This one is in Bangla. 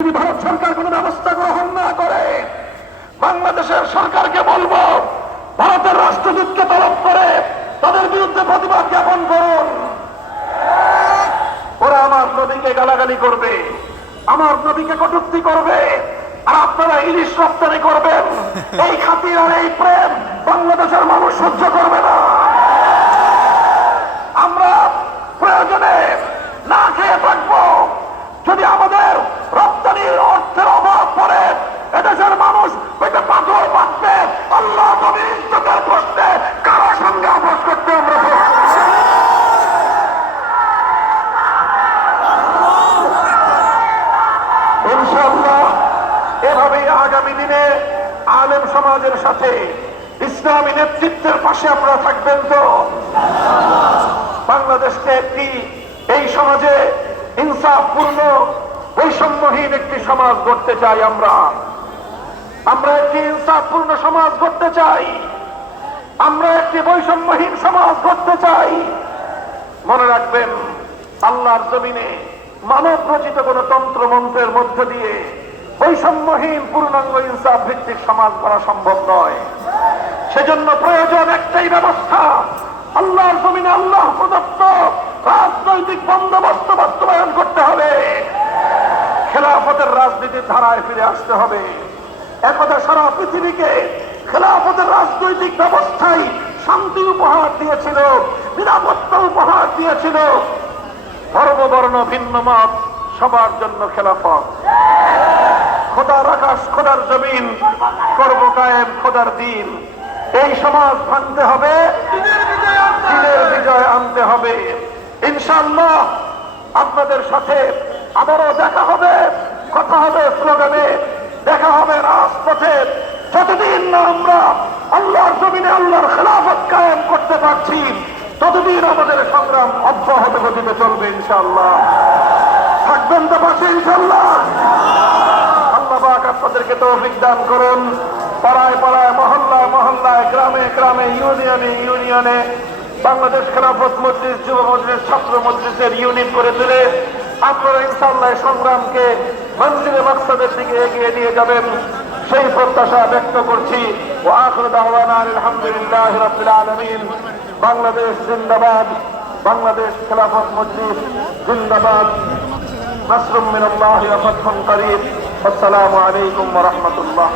যদি ভারত সরকার কোন ব্যবস্থা গ্রহণ না করে, বাংলাদেশের সরকারকে বলবো ভারতের রাষ্ট্রদূতকে তলব করে তাদের বিরুদ্ধে প্রতিবাদ জ্ঞাপন করুন। ওরা আমার নদীকে গালাগালি করবে, আমার নদীকে কটূক্তি করবে, আর আপনারা ইলিশ রপ্তানি করবেন। এই খাতির আর এই প্রেম বাংলাদেশের মানুষ সহ্য করবে না। আমরা প্রয়োজনে না খেয়ে থাকবো, যদি আমাদের রপ্তানির অর্থের অভাব পড়ে এদেশের মানুষ পেটে পাথর বাঁধবে। আল্লাহ নবীর ইজ্জতের প্রশ্নে কারো সঙ্গে আপোষ করতে আমরা ইনশাআল্লাহ এভাবেই আগামী দিনে আলেম সমাজের সাথে ইসলামী নেতৃত্বের পাশে আপনারা থাকবেন তো? বাংলাদেশকে একটি এই সমাজে ইনসাফপূর্ণ বৈষম্যহীন একটি সমাজ গড়তে চাই। আমরা একটি ইনসাফপূর্ণ সমাজ গড়তে চাই, আমরা একটি বৈষম্যহীন সমাজ গড়তে চাই। মনে রাখবেন, আল্লাহর জমিনে মানব রচিত কোন তন্ত্র মন্ত্রের মধ্য দিয়ে বৈষম্যহীন পূর্ণাঙ্গ ইনসাফ ভিত্তিক সমাজ করা সম্ভব নয়। সেজন্য প্রয়োজন একটাই ব্যবস্থা, আল্লাহর জমিনে আল্লাহ প্রদত্ত রাজনৈতিক বন্দোবস্ত বাস্তবায়ন করতে হবে। খেলাফতের রাজনীতির ধারায় ফিরে আসতে হবে। একদা সারা পৃথিবীকে খেলাফতের রাজনৈতিক ব্যবস্থায় শান্তি উপহার দিয়েছিল, নিরাপত্তা উপহার দিয়েছিল। ধর্ম বর্ণ ভিন্ন মত সবার জন্য খেলাফত। খোদার আকাশ, খোদার জমিন, করব কায়েম খোদার দিন। এই সমাজ ভাঙতে হবে, দিনের বিজয় আনতে হবে। ইনশাআল্লাহ আপনাদের সাথে আবারও দেখা হবে, কথা হবে স্লোগানে, দেখা হবে রাজপথে। যতদিন না আমরা আল্লাহর জমিনে আল্লাহর খেলাফত কায়েম করতে পারছি, ততদিন আমাদের সংগ্রাম অব্যাহত গতিতে চলবে ইনশাআল্লাহ। থাকবেন তো পাশে ইনশাআল্লাহ। আল্লাহ পাক আপনাদেরকে তৌফিক দান করুন। পাড়ায় পাড়ায়, মহল্লায় মহল্লায়, গ্রামে গ্রামে, ইউনিয়নে ইউনিয়নে বাংলাদেশ খেলাফত মজলিস, যুব মজলিস, ছাত্র মজলিসের ইউনিট করে তুলে আপনারা ইনশাআল্লাহ সংগ্রামকে মঞ্জিলে মাকসাদের দিকে এগিয়ে নিয়ে যাবেন, সেই প্রত্যাশা ব্যক্ত করছি। ওয়া আখিরু দাওয়ানা আলহামদুলিল্লাহি রাব্বিল আলামিন। বাংলাদেশ জিন্দাবাদ, বাংলাদেশ খেলাফত মজলিস জিন্দাবাদ। নাসরুম মিনাল্লাহি ওয়া ফাতহুন করিব। আসসালামু আলাইকুম ওয়া রাহমাতুল্লাহ।